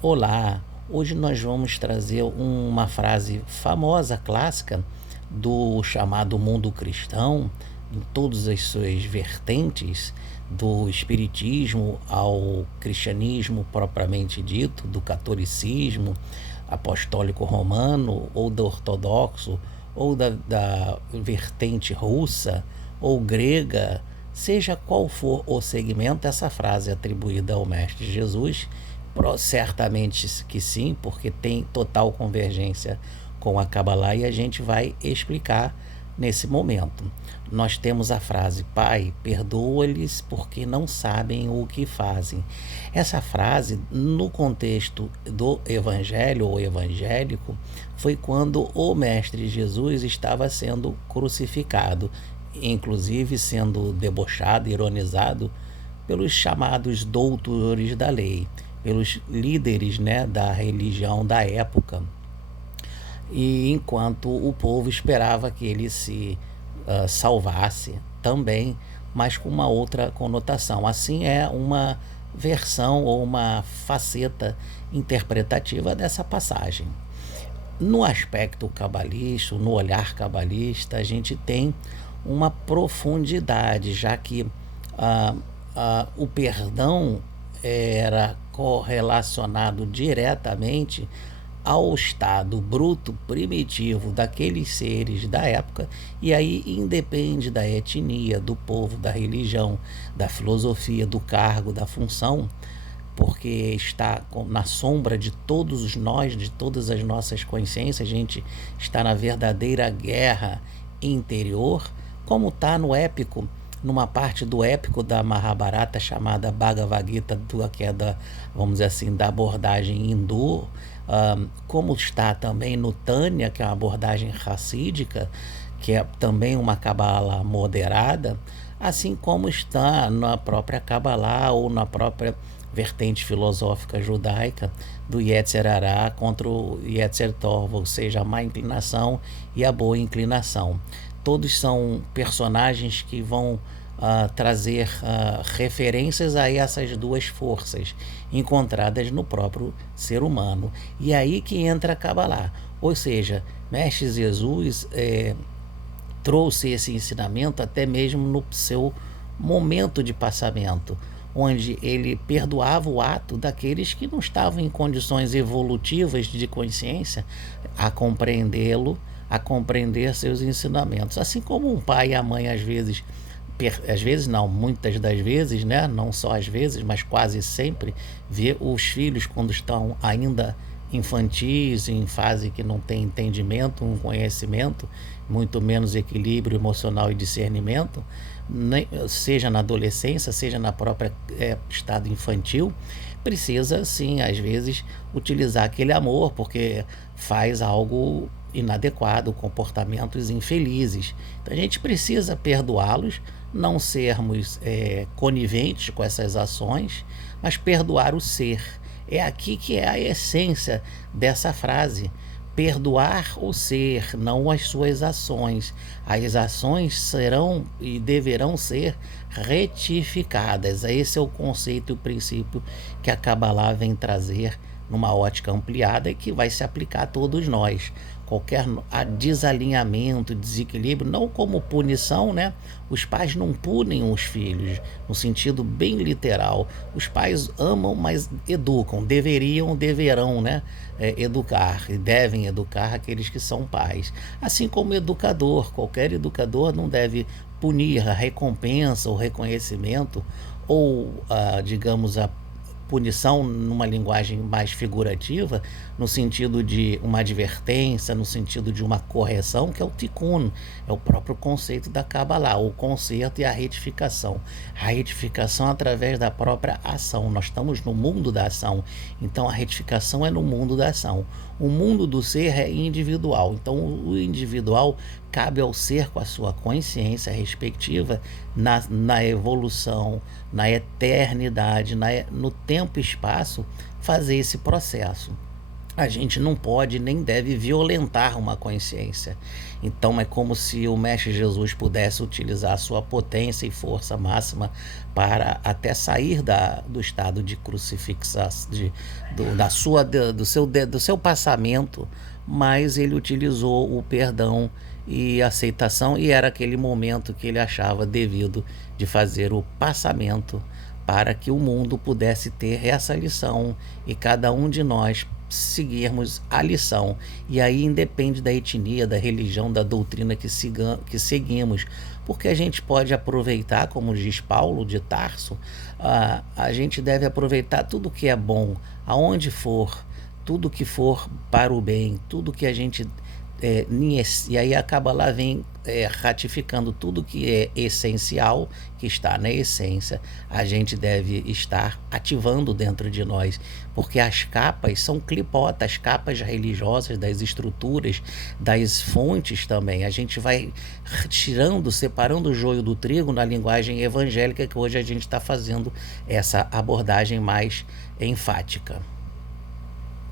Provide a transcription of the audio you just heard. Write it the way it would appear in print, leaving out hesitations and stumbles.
Olá, hoje nós vamos trazer uma frase famosa, clássica, do chamado mundo cristão, em todas as suas vertentes, do espiritismo ao cristianismo propriamente dito, do catolicismo apostólico romano, ou do ortodoxo, ou da vertente russa ou grega, seja qual for o segmento, essa frase é atribuída ao Mestre Jesus. Certamente que sim, porque tem total convergência com a Kabbalah e a gente vai explicar nesse momento. Nós temos a frase: Pai, perdoa-lhes porque não sabem o que fazem. Essa frase, no contexto do evangelho ou evangélico, foi quando o Mestre Jesus estava sendo crucificado, inclusive sendo debochado, ironizado pelos chamados doutores da lei, pelos líderes, né, da religião da época. E enquanto o povo esperava que ele se salvasse também, mas com uma outra conotação. Assim é uma versão ou uma faceta interpretativa dessa passagem. No aspecto cabalista, no olhar cabalista, a gente tem uma profundidade, já que o perdão era correlacionado diretamente ao estado bruto primitivo daqueles seres da época, e aí independe da etnia, do povo, da religião, da filosofia, do cargo, da função, porque está na sombra de todos nós, de todas as nossas consciências. A gente está na verdadeira guerra interior, como está no épico, numa parte do épico da Mahabharata chamada Bhagavad Gita, que é da, vamos dizer assim, da abordagem hindu, como está também no Tânia, que é uma abordagem racídica, que é também uma Kabbalah moderada, assim como está na própria Kabbalah ou na própria vertente filosófica judaica do Yetzer Hará contra o Yetzer Tov, ou seja, a má inclinação e a boa inclinação. Todos são personagens que vão trazer referências a essas duas forças encontradas no próprio ser humano. E aí que entra a Kabbalah, ou seja, Mestre Jesus trouxe esse ensinamento até mesmo no seu momento de passamento, onde ele perdoava o ato daqueles que não estavam em condições evolutivas de consciência a compreendê-lo, a compreender seus ensinamentos. Assim como um pai e a mãe às vezes não, muitas das vezes, né, não só às vezes, mas quase sempre, vê os filhos quando estão ainda infantis, em fase que não tem entendimento, um conhecimento, muito menos equilíbrio emocional e discernimento, seja na adolescência, seja na própria estado infantil, precisa sim, às vezes, utilizar aquele amor, porque faz algo inadequado, comportamentos infelizes. Então a gente precisa perdoá-los, não sermos coniventes com essas ações, mas perdoar o ser. É aqui que é a essência dessa frase: perdoar o ser, não as suas ações. As ações serão e deverão ser retificadas. Esse é o conceito e o princípio que a Kabbalah vem trazer numa ótica ampliada e que vai se aplicar a todos nós. Qualquer desalinhamento, desequilíbrio, não como punição, né? Os pais não punem os filhos, no sentido bem literal. Os pais amam, mas educam, deverão, né? Educar, e devem educar aqueles que são pais. Assim como educador, qualquer educador não deve punir. A recompensa, o reconhecimento, ou, digamos, a punição numa linguagem mais figurativa, no sentido de uma advertência, no sentido de uma correção, que é o tikkun, é o próprio conceito da Kabbalah, o conserto e a retificação. A retificação através da própria ação. Nós estamos no mundo da ação, então a retificação é no mundo da ação. O mundo do ser é individual, então o individual cabe ao ser, com a sua consciência respectiva, na evolução, na eternidade, no tempo e espaço, fazer esse processo. a gente não pode nem deve violentar uma consciência. Então é como se o Mestre Jesus pudesse utilizar a sua potência e força máxima para até sair do estado de crucifixação, do seu passamento, mas ele utilizou o perdão e aceitação, e era aquele momento que ele achava devido de fazer o passamento para que o mundo pudesse ter essa lição e cada um de nós seguirmos a lição. E aí independe da etnia, da religião, da doutrina que seguimos, porque a gente pode aproveitar, como diz Paulo de Tarso, a gente deve aproveitar tudo que é bom, aonde for, tudo que for para o bem, tudo que a gente e aí acaba lá vem ratificando tudo que é essencial, que está na essência, a gente deve estar ativando dentro de nós, porque as capas são clipotas, as capas religiosas das estruturas, das fontes também, a gente vai tirando, separando o joio do trigo na linguagem evangélica, que hoje a gente está fazendo essa abordagem mais enfática.